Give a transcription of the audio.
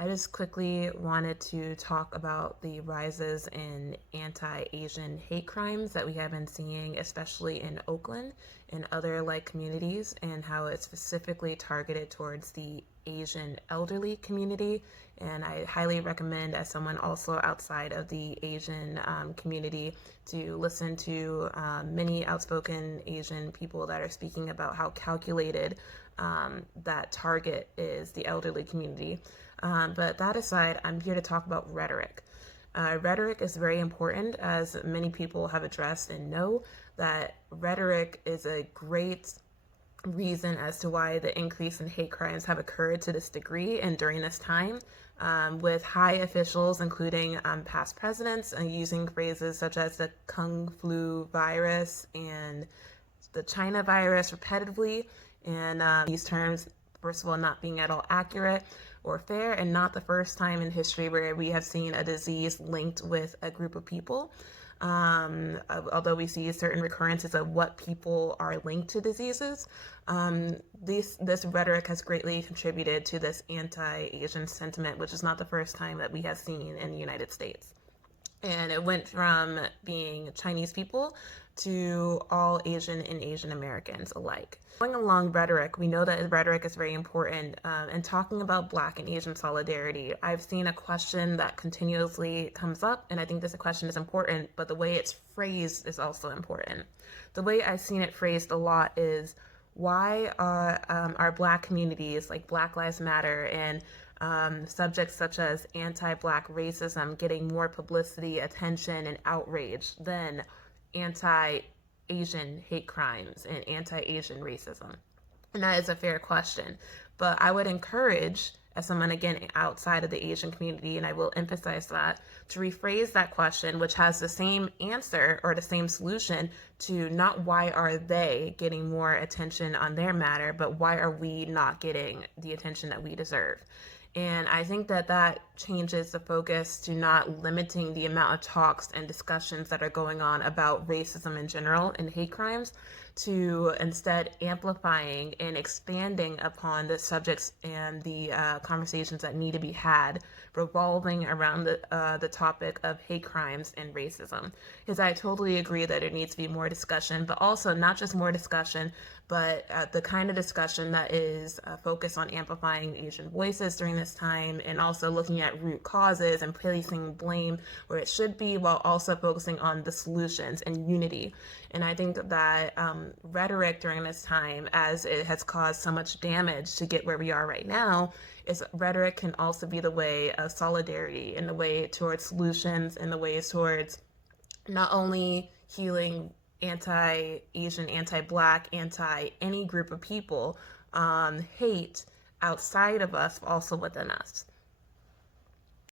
I just quickly wanted to talk about the rises in anti-Asian hate crimes that we have been seeing, especially in Oakland and other like communities, and how it's specifically targeted towards the Asian elderly community. And I highly recommend, as someone also outside of the Asian community, to listen to many outspoken Asian people that are speaking about how calculated that target is the elderly community. But that aside, I'm here to talk about rhetoric. Rhetoric is very important, as many people have addressed and know that rhetoric is a great reason as to why the increase in hate crimes have occurred to this degree and during this time, with high officials, including past presidents, using phrases such as the Kung Flu virus and the China virus repetitively. And these terms, first of all, not being at all accurate or fair, and not the first time in history where we have seen a disease linked with a group of people. Although we see certain recurrences of what people are linked to diseases, this rhetoric has greatly contributed to this anti-Asian sentiment, which is not the first time that we have seen in the United States. And it went from being Chinese people to all Asian and Asian Americans alike. Going along rhetoric, we know that rhetoric is very important. And talking about Black and Asian solidarity, I've seen a question that continuously comes up, and I think this question is important, but the way it's phrased is also important. The way I've seen it phrased a lot is, why are our Black communities, like Black Lives Matter and subjects such as anti-Black racism, getting more publicity, attention, and outrage than anti-Asian hate crimes and anti-Asian racism? And that is a fair question. But I would encourage, as someone, again, outside of the Asian community, and I will emphasize that, to rephrase that question, which has the same answer or the same solution to not why are they getting more attention on their matter, but why are we not getting the attention that we deserve? And I think that that changes the focus to not limiting the amount of talks and discussions that are going on about racism in general and hate crimes, to instead amplifying and expanding upon the subjects and the conversations that need to be had revolving around the topic of hate crimes and racism. Because I totally agree that there needs to be more discussion, but also not just more discussion, but the kind of discussion that is focused on amplifying Asian voices during this time, and also looking at root causes and placing blame where it should be, while also focusing on the solutions and unity. And I think that rhetoric during this time, as it has caused so much damage to get where we are right now, is rhetoric can also be the way of solidarity, and the way towards solutions, and the ways towards not only healing anti-Asian, anti-Black, anti-any group of people hate outside of us, but also within us.